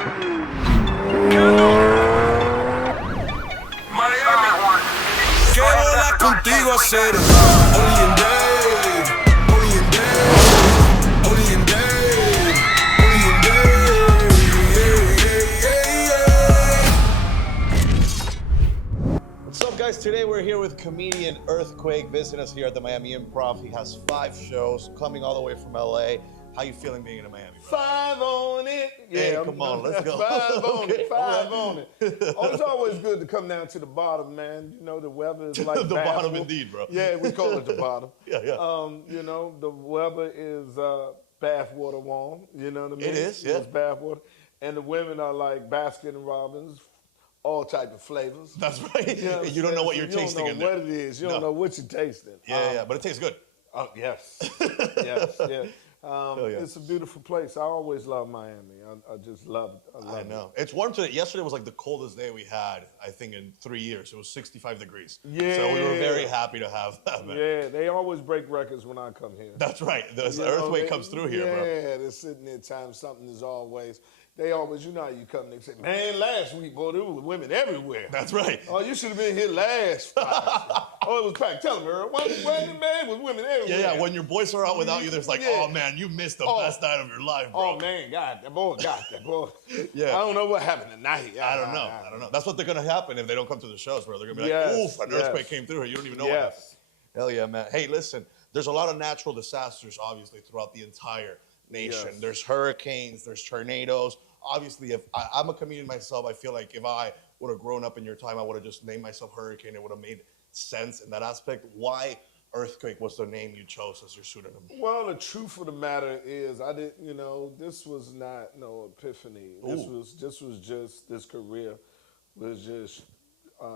¿Qué bola contigo hacer? Only in Dade, only in Dade, only in Dade, only in Dade. What's up, guys? Today we're here with comedian Earthquake visiting us here at the Miami Improv. He has 5 shows coming all the way from LA. How you feeling being in Miami, bro? 5 on it. Yeah, hey, come on, let's go. 5 on Okay, it, 5 right. on it. Oh, it's always good to come down to the bottom, man. You know, the weather is like the basketball. bottom indeed, bro. Yeah, we call it the bottom. Yeah. You know, the weather is bathwater warm. You know what I mean? It is, yeah. It's bathwater. And the women are like Baskin Robbins, all type of flavors. That's right. You don't know what you're tasting in there. You don't know what it is. You don't know what you're tasting. Yeah, but it tastes good. Oh, yes. Yes. Yeah. It's a beautiful place. I always love Miami. I just love it. I know. It's warm today. Yesterday was like the coldest day we had, I think, in 3 years. It was 65 degrees. Yeah. So we were very happy to have that, man. Yeah, they always break records when I come here. That's right. The earthquake comes through here, bro. Yeah, they're sitting there time something is always. They always, you know how you come, they say, man, last week, boy, there was women everywhere. That's right. Oh, you should have been here last Friday. Oh, it was packed. Tell them, Earl. One man was women everywhere. Yeah. When your boys are out without you, there's like, oh, man, you missed the best night of your life, bro. Oh, man, God, that boy got that, boy. Yeah. I don't know what happened tonight. I don't know. That's what they're going to happen if they don't come to the shows, bro. They're going to be like, oof, an earthquake came through here. You don't even know what happened. Hell yeah, man. Hey, listen, there's a lot of natural disasters, obviously, throughout the entire nation. Yes. There's hurricanes, there's tornadoes. Obviously, if I'm a comedian myself, I feel like if I would have grown up in your time, I would have just named myself Hurricane. It would have made sense in that aspect. Why Earthquake was the name you chose as your pseudonym? Well, the truth of the matter is, I didn't. You know, this was not no epiphany. This was just this career was just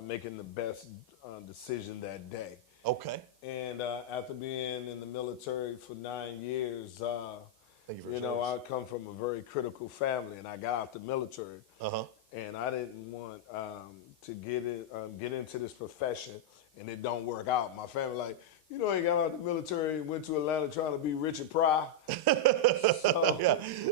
making the best decision that day. Okay. And after being in the military for 9 years. Thank you for you know, I come from a very critical family, and I got out the military, and I didn't want to get into this profession, and it don't work out. My family like, you know, he got out the military and went to Atlanta trying to be Richard Pryor. So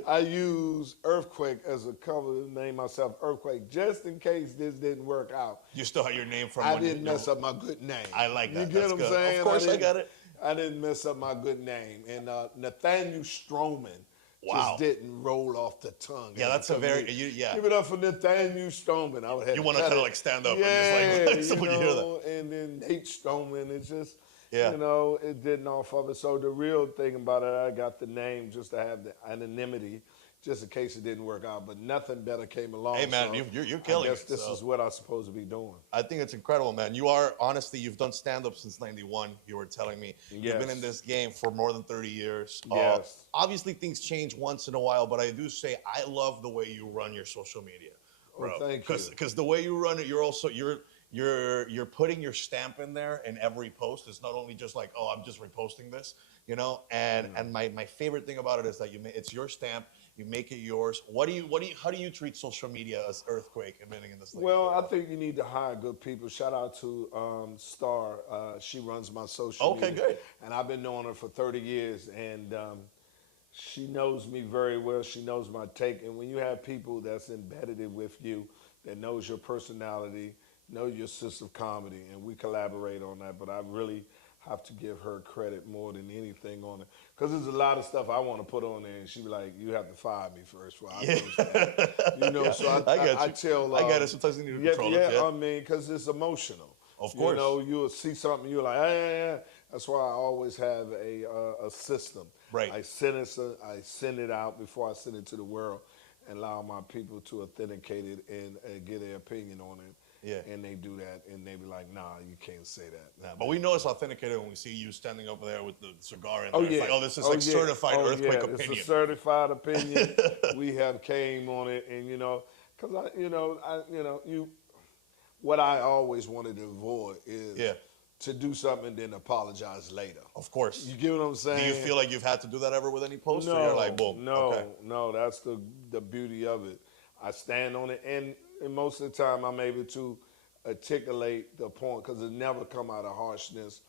I used Earthquake as a cover to name myself Earthquake, just in case this didn't work out. You still have your name from I didn't mess up my good name. I like that. You get what I'm saying? Of course I got it. I didn't mess up my good name. And Nathaniel Stroman just didn't roll off the tongue. Yeah, that's a very, Give it up for Nathaniel Stroman. You want to kind of like stand up and just like when you hear that. And then Nate Stroman, it's just, you know, it didn't off of it. So the real thing about it, I got the name just to have the anonymity, just in case it didn't work out. But nothing better came along. Hey, man, so you're killing it. I guess this is what I'm supposed to be doing. I think it's incredible, man. You are, honestly, you've done stand-up since 91, you were telling me. You've been in this game for more than 30 years. Yes. Obviously, things change once in a while, but I do say I love the way you run your social media, bro. Oh, thank you. Because the way you run it, you're also, you're putting your stamp in there in every post. It's not only just like, oh, I'm just reposting this, you know? And my favorite thing about it is that it's your stamp. You make it yours. How do you treat social media as Earthquake admitting in this? Well, I think you need to hire good people. Shout out to Star. She runs my social media. Okay, good. And I've been knowing her for 30 years, and she knows me very well. She knows my take. And when you have people that's embedded with you, that knows your personality, know your sense of comedy, and we collaborate on that. But I really have to give her credit more than anything on it. Because there's a lot of stuff I want to put on there, and she be like, you have to fire me first. Before I post that. You know, so I tell... I get it. Sometimes you need to control it. Yeah, I mean, because it's emotional. Of course. You know, you'll see something, you're like, yeah. That's why I always have a system. Right. I send it out before I send it to the world and allow my people to authenticate it and get their opinion on it. Yeah. And they do that, and they be like, nah, you can't say that. Nah, but we know it's authenticated when we see you standing over there with the cigar in there. Oh, it's like, oh, this is like certified Earthquake opinion. It's a certified opinion. We have came on it, and you know, because what I always wanted to avoid is to do something and then apologize later. Of course. You get what I'm saying? Do you feel like you've had to do that ever with any post? No, or you're like, boom. No, that's the beauty of it. I stand on it, and most of the time I'm able to articulate the point because it never come out of harshness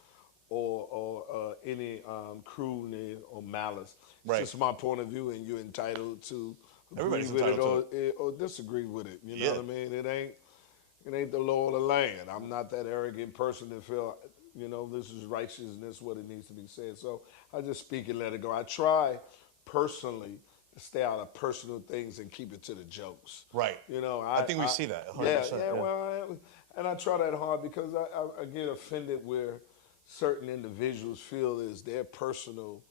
or any cruelty or malice. It's just my point of view, and you're entitled to Everybody's agree with it entitled to or disagree with it. You know Yeah. what I mean? It ain't the law of the land. I'm not that arrogant person that feel, this is righteousness, what it needs to be said. So I just speak and let it go. I try personally to stay out of personal things and keep it to the jokes. Right. I think we see that 100%. Yeah. Well, and I try that hard because I get offended where certain individuals feel it's their personal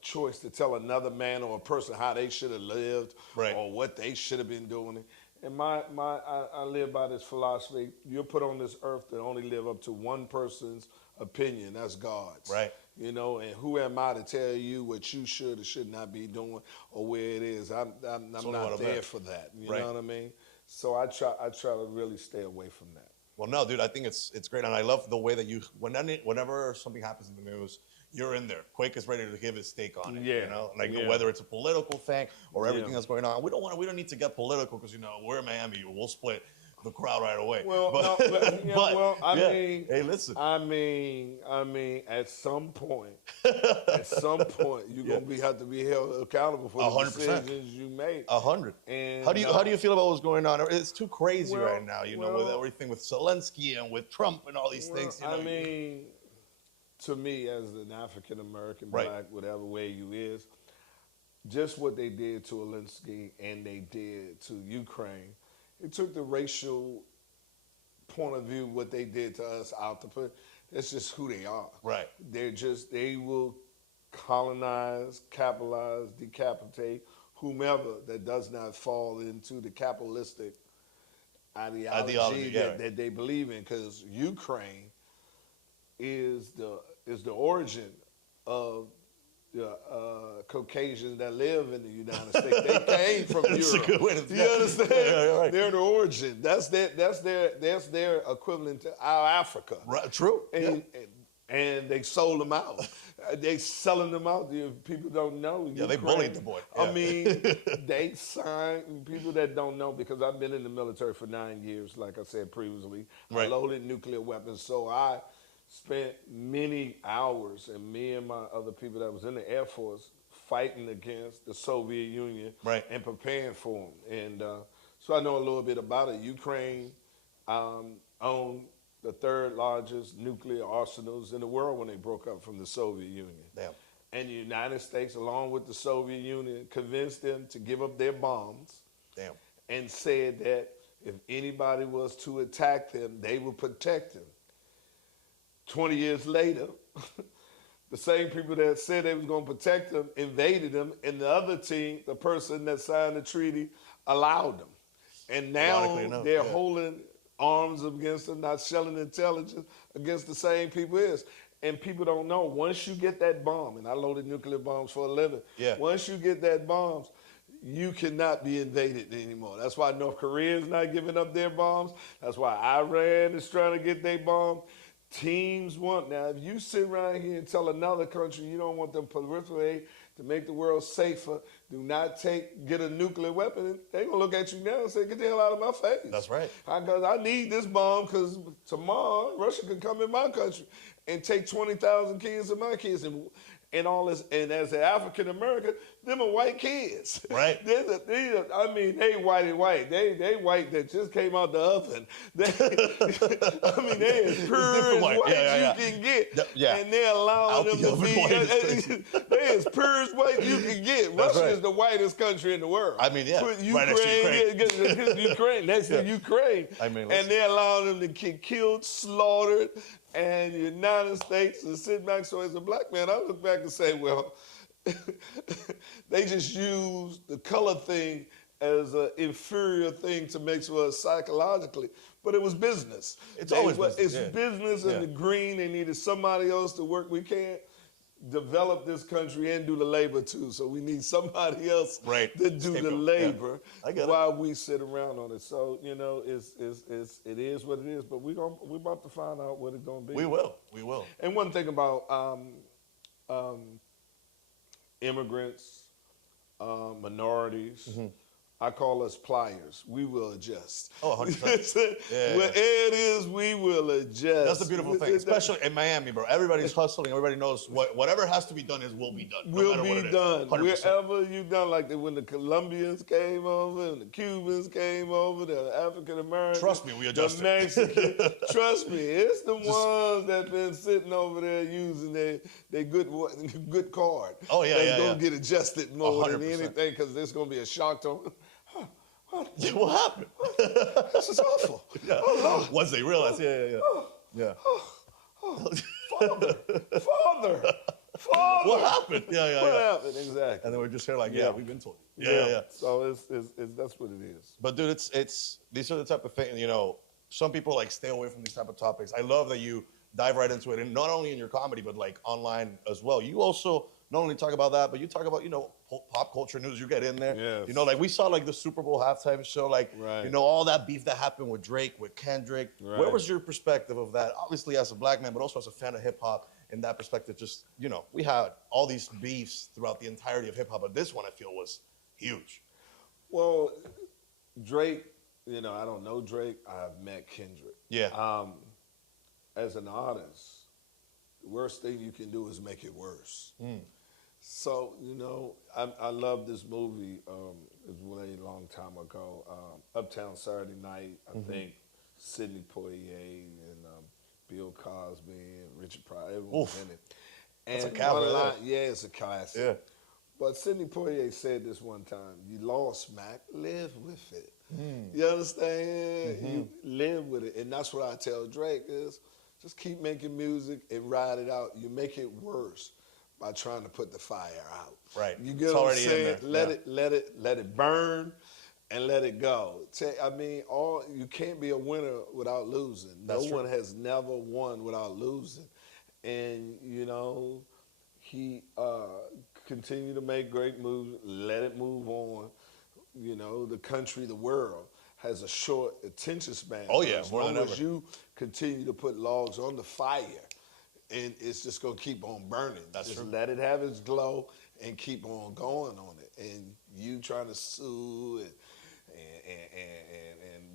choice to tell another man or a person how they should have lived Right. or what they should have been doing. And I live by this philosophy: you're put on this earth to only live up to one person's opinion. That's God's. Right. And who am I to tell you what you should or should not be doing or where it is? I'm not there for that. You know what I mean? So I try to really stay away from that. Well, no, dude, I think it's great, and I love the way that whenever something happens in the news, you're in there. Quake is ready to give his take on it. Yeah. Whether it's a political thing or everything that's going on. We don't need to get political because we're in Miami. We'll split the crowd right away. Well, I mean, hey, listen. I mean, at some point, you're gonna have to be held accountable for the 100%. decisions you make. 100. And how do you feel about what's going on? It's too crazy right now. With everything with Zelensky and with Trump and all these things. I mean, to me, as an African American, black, whatever way you is, just what they did to Zelensky and they did to Ukraine. It took the racial point of view, what they did to us out to put. That's just who they are. Right. They will colonize, capitalize, decapitate whomever that does not fall into the capitalistic ideology that they believe in. Because Ukraine is the origin of Caucasians that live in the United States. They came from Europe. That's a good way to you understand? Right. They're the origin. That's their equivalent to our Africa. Right. True. And they sold them out. They selling them out. People don't know. Yeah, they bullied the boy. Yeah. I mean, they signed, people that don't know, because I've been in the military for 9 years, like I said previously. I loaded nuclear weapons, so I spent many hours, and me and my other people that was in the Air Force fighting against the Soviet Union and preparing for them. And so I know a little bit about it. Ukraine owned the third largest nuclear arsenals in the world when they broke up from the Soviet Union. Damn. And the United States, along with the Soviet Union, convinced them to give up their bombs. Damn. And said that if anybody was to attack them, they would protect them. 20 years later, the same people that said they was going to protect them invaded them, and the other team, the person that signed the treaty, allowed them. And now they're holding arms against them, not shelling intelligence against the same people is. And people don't know, once you get that bomb, and I loaded nuclear bombs for a living, once you get that bombs, you cannot be invaded anymore. That's why North Korea is not giving up their bombs. That's why Iran is trying to get their bombs. Teams want. Now, if you sit around here and tell another country you don't want them to proliferate to make the world safer, do not get a nuclear weapon, they're going to look at you now and say, get the hell out of my face. That's right. Because I need this bomb because tomorrow Russia can come in my country and take 20,000 kids of my kids and all this. And as an African American, them are white kids. Right. I mean, they white. They white that just came out the oven. They as pure as white you can get. And they're allowing them to be, they as pure as white you can get. Russia is the whitest country in the world. I mean, Ukraine. Next to Ukraine. I mean, and they're allowing them to get killed, slaughtered, and the United States to sit back. So as a black man, I look back and say, well, they just use the color thing as an inferior thing to make sure psychologically. But it was business. It's always business. It's business, and the green, they needed somebody else to work. We can't develop this country and do the labor too. So we need somebody else to do the labor while we sit around on it. So, it is what it is, but we're about to find out what it's going to be. We will. And one thing about immigrants, minorities, I call us pliers. We will adjust. Oh, 100%. Yeah, Where Ed is, we will adjust. That's the beautiful thing, especially in Miami, bro. Everybody's hustling. Everybody knows whatever has to be done will be done. Will be done. 100%. Wherever you done, like when the Colombians came over and the Cubans came over, the African Americans. Trust me, we adjusted. The Mexicans. Trust me, it's the ones that been sitting over there using their good card. Oh, yeah, that's gonna get adjusted more 100%. than anything because there's gonna be a shock to them. What happened? This is awful. Yeah. Oh, Lord. Once they realize, yeah. Father. What happened? Yeah. What happened? Exactly. And then we're just here like, we've been told. Yeah. So it's that's what it is. But dude, it's these are the type of things, some people like stay away from these type of topics. I love that you dive right into it, and not only in your comedy, but like online as well. You also not only talk about that, but you talk about, pop culture news. You get in there. Yes. Like we saw like the Super Bowl halftime show, like, Right. all that beef that happened with Drake, with Kendrick. Right. Where was your perspective of that? Obviously as a black man, but also as a fan of hip hop, in that perspective, just, we had all these beefs throughout the entirety of hip hop, but this one I feel was huge. Well, Drake, I don't know Drake. I've met Kendrick. Yeah. As an artist, the worst thing you can do is make it worse. So, I love this movie. It was a long time ago. Uptown Saturday Night, I think Sidney Poitier and Bill Cosby and Richard Pryor, everyone was in it. That's a And cowboy, one line, it's a classic. Yeah. But Sidney Poitier said this one time, you lost, Mac, live with it. You understand? You live with it. And that's what I tell Drake is, just keep making music and ride it out. You make it worse by trying to put the fire out. Right. You get It's what I'm already in saying? there. Let it burn and let it go. You can't be a winner without losing. That's true. No one has never won without losing. And, he continued to make great moves, let it move on. The country, the world has a short attention span. Oh, yeah, as more long than as ever. you continue to put logs on the fire, and it's just gonna keep on burning. That's just true. let it have its glow and keep on going on it. And you trying to sue and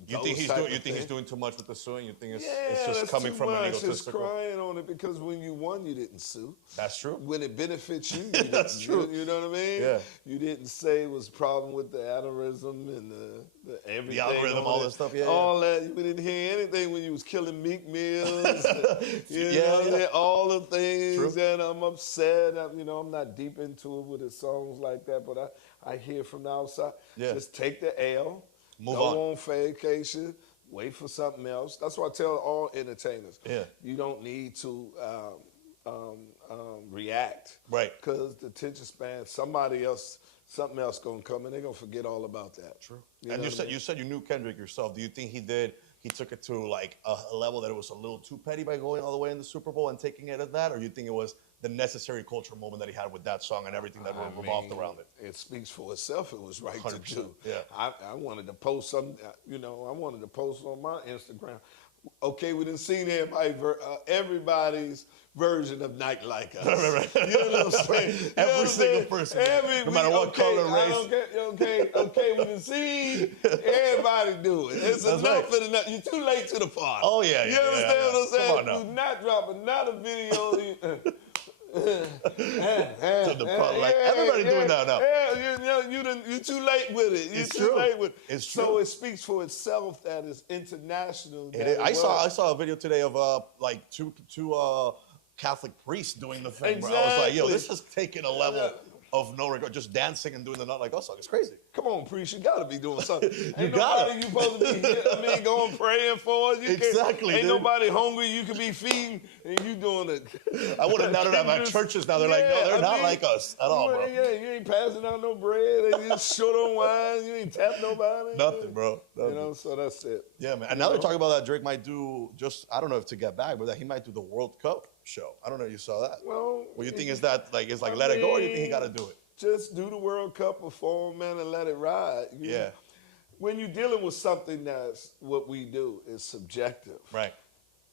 You think he's doing too much with the suing? You think it's just that's coming too from an much. It's egotistical? crying on it because when you won, you didn't sue. That's true. When it benefits you, you That's didn't. true. You know what I mean? Yeah. You didn't say it was a problem with the algorithm and the everything. The algorithm, on all it. that stuff, yeah. All that. We didn't hear anything when you was killing Meek Mills. Yeah. All the things True. that I'm upset. I'm not deep into it with the songs like that, but I hear from the outside. Yeah. Just take the L. Move Go on vacation. Wait for something else. That's what I tell all entertainers. Yeah. You don't need to react. Right. Because the attention span, something else gonna come and they're gonna forget all about that. True. You And know you what said I mean? you said you knew Kendrick yourself. Do you think he took it to like a level that it was a little too petty by going all the way in the Super Bowl and taking it at that, or do you think it was the necessary cultural moment that he had with that song and everything that revolved around it? It speaks for itself. It was right to 100%, do. yeah. I wanted to post something. I wanted to post on my Instagram. Okay, we didn't see everybody's version of Night Like Us. Right. You know what I'm saying? Every single person, no matter what color, race. Okay, we didn't see everybody do it. It's That's enough right. for enough. You're too late to the party. Oh, yeah. You understand what I'm saying? Come on now. Do not drop another video. Like everybody doing that now. You're too late with it. You're It's too true. late with it. It's So true. it speaks for itself that it's international. It is. I saw a video today of like two Catholic priests doing the thing, bro. I was like, yo, Exactly. this is taking a level of no regard, just dancing and doing the Not Like Us song. It's crazy. Come on, priest, you gotta be doing something. Ain't gotta. nobody you supposed to be, going praying for. You Exactly, Ain't dude. nobody hungry you could be feeding, and you doing it. I would have noted at my churches now. They're like, no, they're not like us at all, bro. You ain't passing out no bread, and you short on wine, you ain't tap nobody. Nothing, bro. Nothing. So that's it. Yeah, man. And now they're talking about that Drake might do I don't know if to get back, but that he might do the World Cup show. I don't know if you saw that. Well, What you think is that like let it go, or you think he got to do it? Just do the World Cup, perform, man, and let it ride. Yeah. When you're dealing with something that's what we do is subjective. Right.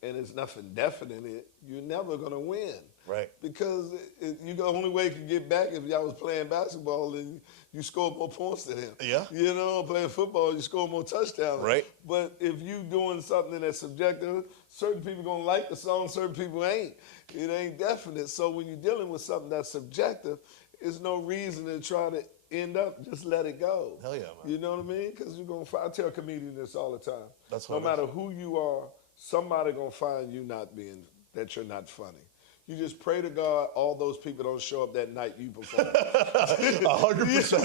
And there's nothing definite in it, you're never gonna win. Right. Because the only way you can get back if y'all was playing basketball and you scored more points than him. Yeah. You know, playing football, you score more touchdowns. Right. But if you doing something that's subjective, certain people gonna like the song, certain people ain't. It ain't definite. So when you're dealing with something that's subjective, there's no reason to try to end up, just let it go. Hell yeah, man. You know what I mean? Because you're gonna find, I tell comedians this all the time. That's no what it matter is. who you are, somebody gonna find you that you're not funny. You just pray to God all those people don't show up that night you perform. 100%,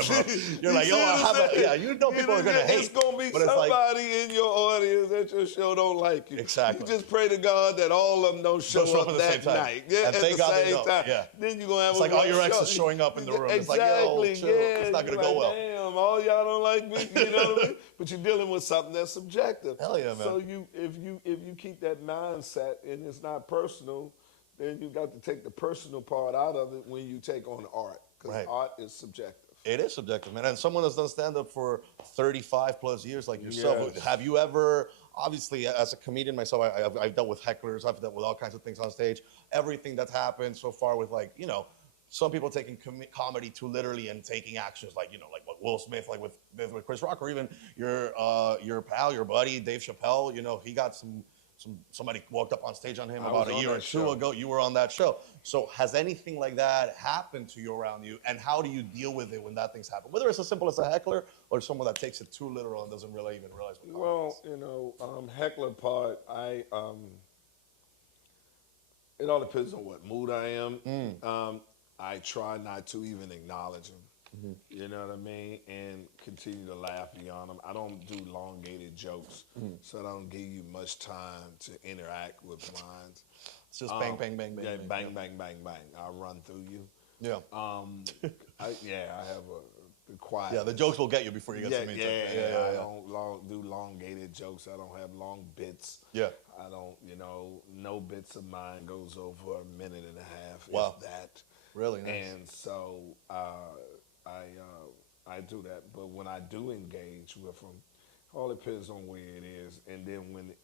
bro. You're like, yo, you know people are gonna hate. It's gonna be but it's like, somebody in your audience at your show don't like you. Exactly. You just pray to God that all of them don't show Don't show up up at the that same time. night. Yeah, And at thank the God they same don't. time. Yeah. Then you're gonna have it's a like all your rough exes show. showing up in the room. Exactly. It's like, yo, chill. Yeah. It's not gonna You're go like, well. Damn, all y'all don't like me. You know what I mean? But you're dealing with something that's subjective. Hell yeah, man. So if you keep that mindset and it's not personal, then you got to take the personal part out of it when you take on art, because Right. art is subjective. It is subjective, man. And someone that's done stand-up for 35 plus years like yourself, Yes. have you ever, obviously as a comedian myself, I've dealt with hecklers, I've dealt with all kinds of things on stage. Everything that's happened so far with, like, you know, some people taking comedy too literally and taking actions like, you know, like what Will Smith, like with Chris Rock, or even your pal, your buddy, Dave Chappelle, you know, he got somebody walked up on stage on him about a year or two ago. You were on that show. So has anything like that happened to you around you? And how do you deal with it when that thing's happen? Whether it's as simple as a heckler or someone that takes it too literal and doesn't really even realize what Well, you know, heckler part, it all depends on what mood I am. I try not to even acknowledge them. You know what I mean? And continue to laugh beyond them. I don't do elongated jokes, so I don't give you much time to interact with lines. It's just bang, bang, bang, bang. Yeah, bang, bang, bang, bang. I'll run through you. Yeah. I have the quiet. Yeah, the jokes will get you before you get to me. I don't do elongated jokes. I don't have long bits. Yeah. I don't, no bits of mine goes over a minute and a half. Wow. If that. Really nice. And so I do that. But when I do engage with them, all depends on where it is. And then when it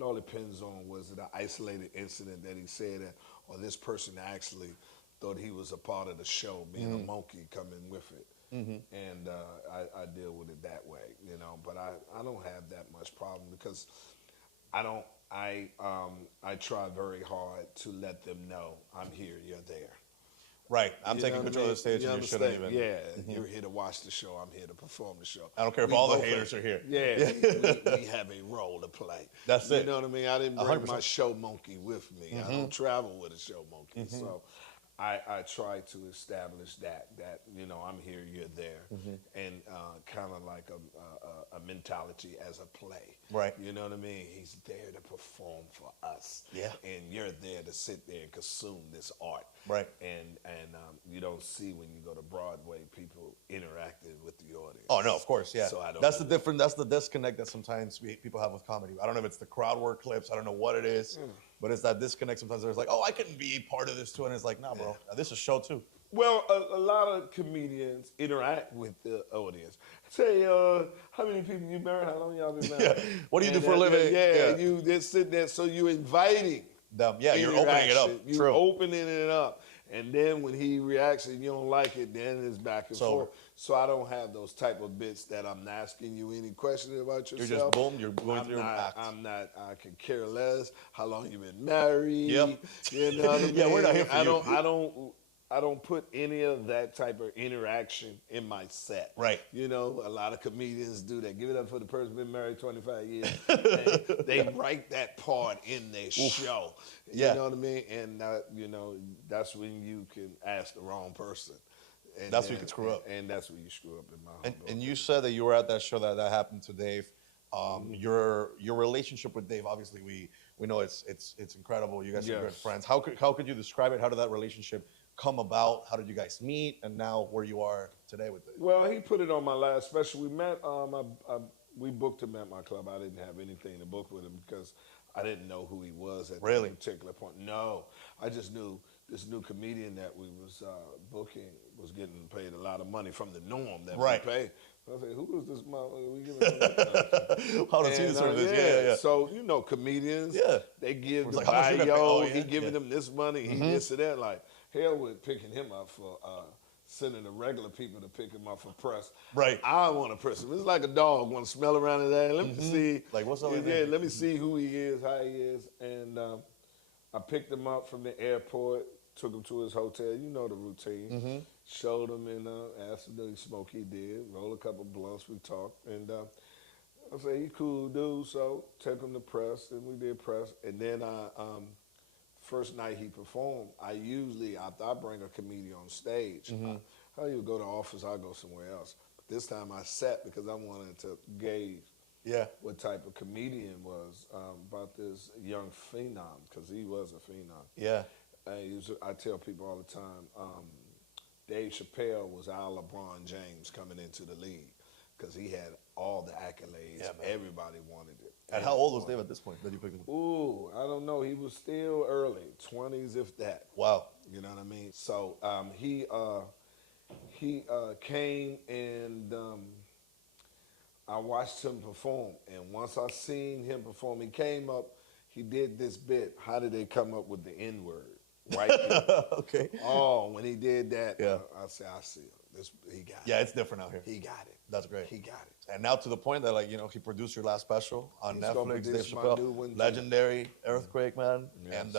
all depends on, was it an isolated incident that he said that, or this person actually thought he was a part of the show, being a monkey coming with it. And I deal with it that way, But I don't have that much problem because I try very hard to let them know I'm here, you're there. Right. I'm taking control of the stage and you shouldn't even. Yeah, you're here to watch the show. I'm here to perform the show. I don't care if all the haters are here. Yeah, we have a role to play. That's it. You know what I mean? I didn't bring 100%. my show monkey with me. I don't travel with a show monkey. So I try to establish that I'm here, you're there, and kind of like a mentality as a play. Right. You know what I mean? He's there to perform for us. Yeah. And you're there to sit there and consume this art. Right. And you don't see when you go to Broadway people interacting with the audience. Oh no, of course, yeah. So I don't. That's the disconnect that sometimes people have with comedy. I don't know if it's the crowd work clips. I don't know what it is, but it's that disconnect. Sometimes there's like, oh, I couldn't be part of this too, and it's like, nah, bro, this is a show too. Well, a lot of comedians interact with the audience. Say, how many people you married? How long y'all been married? Yeah. What do you do for a living? Yeah, you just sit there. So you're inviting them. Yeah, you're opening it up. You're opening it up. And then when he reacts and you don't like it, then it's back and forth. So I don't have those type of bits that I'm asking you any questions about yourself. You're just boom, you're going through your act. I could care less how long you've been married. Yep. You know what I mean? Yeah, we're not here for you. I don't put any of that type of interaction in my set. Right. A lot of comedians do that. Give it up for the person been married 25 years. They write that part in their show. You know what I mean? And, that's when you can ask the wrong person. And that's when you can screw up. And that's when you screw up in my humble And you said that you were at that show that happened to Dave. Your relationship with Dave, obviously, we know it's incredible. You guys are good friends. How could you describe it? How did that relationship come about? How did you guys meet? And now where you are today with Dave? Well, he put it on my last special. We met. We booked him at my club. I didn't have anything to book with him because I didn't know who he was at that particular point. No, I just knew this new comedian that we was booking was getting paid a lot of money from the norm that we pay. I said, who is this motherfucker? We giving him How does he deserve this? Yeah. So, you know, comedians, they give the like, how much you bio, gonna pay? he giving them this money, he this and that. Like, hell with picking him up for sending the regular people to pick him up for press. Right. I want to press him. It's like a dog, want to smell around his ass. Let me see. Like, what's up? Let me see who he is, how he is. And I picked him up from the airport, took him to his hotel. You know the routine. Showed him and asked him to smoke. He did. Roll a couple blunts. We talked. And I said, he cool dude. So took him to press, and we did press. And then first night he performed, after I bring a comedian on stage, how you go to the office, I go somewhere else. But this time I sat because I wanted to gauge what type of comedian was about this young phenom, because he was a phenom. Yeah. I tell people all the time, Dave Chappelle was our LeBron James coming into the league because he had all the accolades. Yeah, everybody wanted it. And how old was Dave at this point that you picked him? Ooh, I don't know. He was still early, 20s if that. Wow. You know what I mean? So he came and I watched him perform. And once I seen him perform, he came up, he did this bit. How did they come up with the N-word? White people. Okay. Oh, when he did that, I said, I see it. He got it. Yeah, it's different out here. He got it. That's great. He got it. And now to the point that, like, you know, he produced your last special on Netflix, Dave my Chappelle, legendary Earthquake, man. Yes. And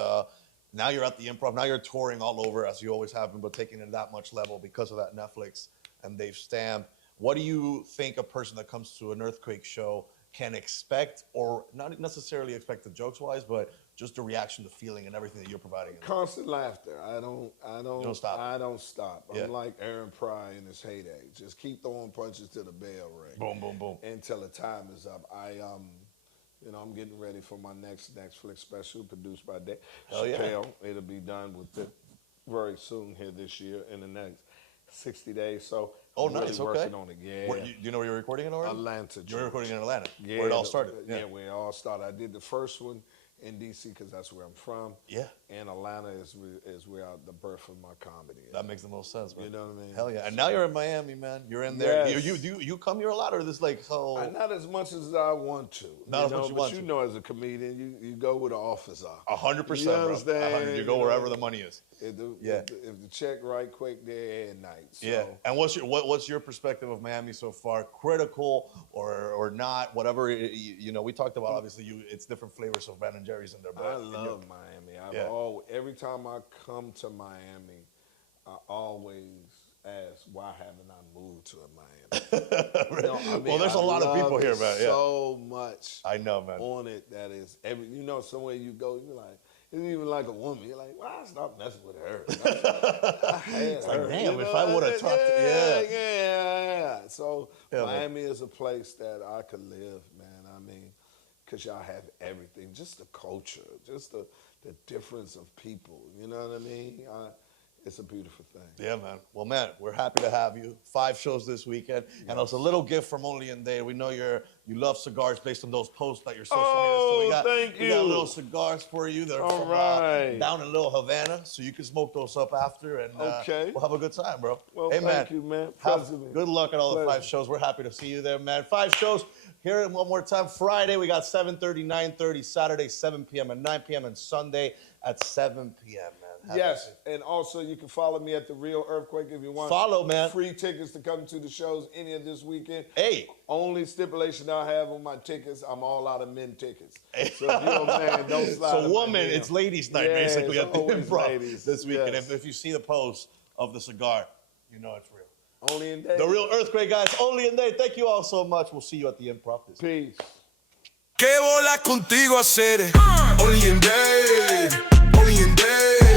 now you're at the Improv. Now you're touring all over, as you always have been, but taking it that much level because of that Netflix and Dave stamp. What do you think a person that comes to an Earthquake show can expect, or not necessarily expect the jokes-wise, but just the reaction, the feeling, and everything that you're providing? Constant laughter. I don't stop. I don't stop. Yeah. I'm like Aaron Pryor in his heyday. Just keep throwing punches till the bell ring. Boom, boom, boom. Until the time is up. I'm getting ready for my next Netflix special produced by Dave Chappelle. Yeah. It'll be done very soon here this year in the next 60 days. So I'm nice. Really working on it. Yeah. Do you know where you're recording it already? Atlanta. You're recording in Atlanta. Yeah, where it all started. Yeah, where it all started. I did the first one in D.C. because that's where I'm from. Yeah. And Atlanta is where the birth of my comedy is. That makes the most sense, man. You know what I mean? Hell yeah. And now you're in Miami, man. You're in there. Yes. You come here a lot, or this like how? Not as much as I want to. Not as much as you want to. But you know, as a comedian, you go where the offers are. 100%, you understand? 100. You go wherever the money is. If the check right quick, they're at night. So. Yeah. And what's your perspective of Miami so far? Critical or not? Whatever. We talked about obviously. It's different flavors of Ben and Jerry's in there. But I love Miami. Every time I come to Miami, I always ask, why haven't I moved to Miami? Really? Well, there's a lot of people here, man. So much. I know, man. On it that is somewhere you go, you're like, it's even like a woman. You're like, why stop messing with her? It's like, damn, if I would have talked to Yeah. So Miami is a place that I could live, man. I mean, because y'all have everything, just the culture, just the difference of people. You know what I mean? It's a beautiful thing. Yeah, man. Well, man, we're happy to have you. 5 shows this weekend. Yes. And it's a little gift from Only in Dade. We know you love cigars based on those posts that your social media. So thank you. We got little cigars for you. They're from down in Little Havana, so you can smoke those up after, and we'll have a good time, bro. Well, hey, man, thank you, man. Good luck at all the 5 shows. We're happy to see you there, man. 5 shows. Here one more time. Friday, we got 7:30, 9:30. Saturday, 7 p.m. and 9 p.m. And Sunday at 7 p.m., man. Yes, and also you can follow me at The Real Earthquake if you want. Follow, man. Free tickets to come to the shows any of this weekend. Hey. Only stipulation I have on my tickets, I'm all out of men tickets. So if you're a man, don't slide. So woman, it's ladies' night basically at the Improv ladies. This weekend. Yes. If you see the post of the cigar, you know it's real. Only in Dade. The Real Earthquake, guys. Only in Dade. Thank you all so much. We'll see you at the Improv. Peace. Que bola contigo hacer. Only in Dade. Only in Dade.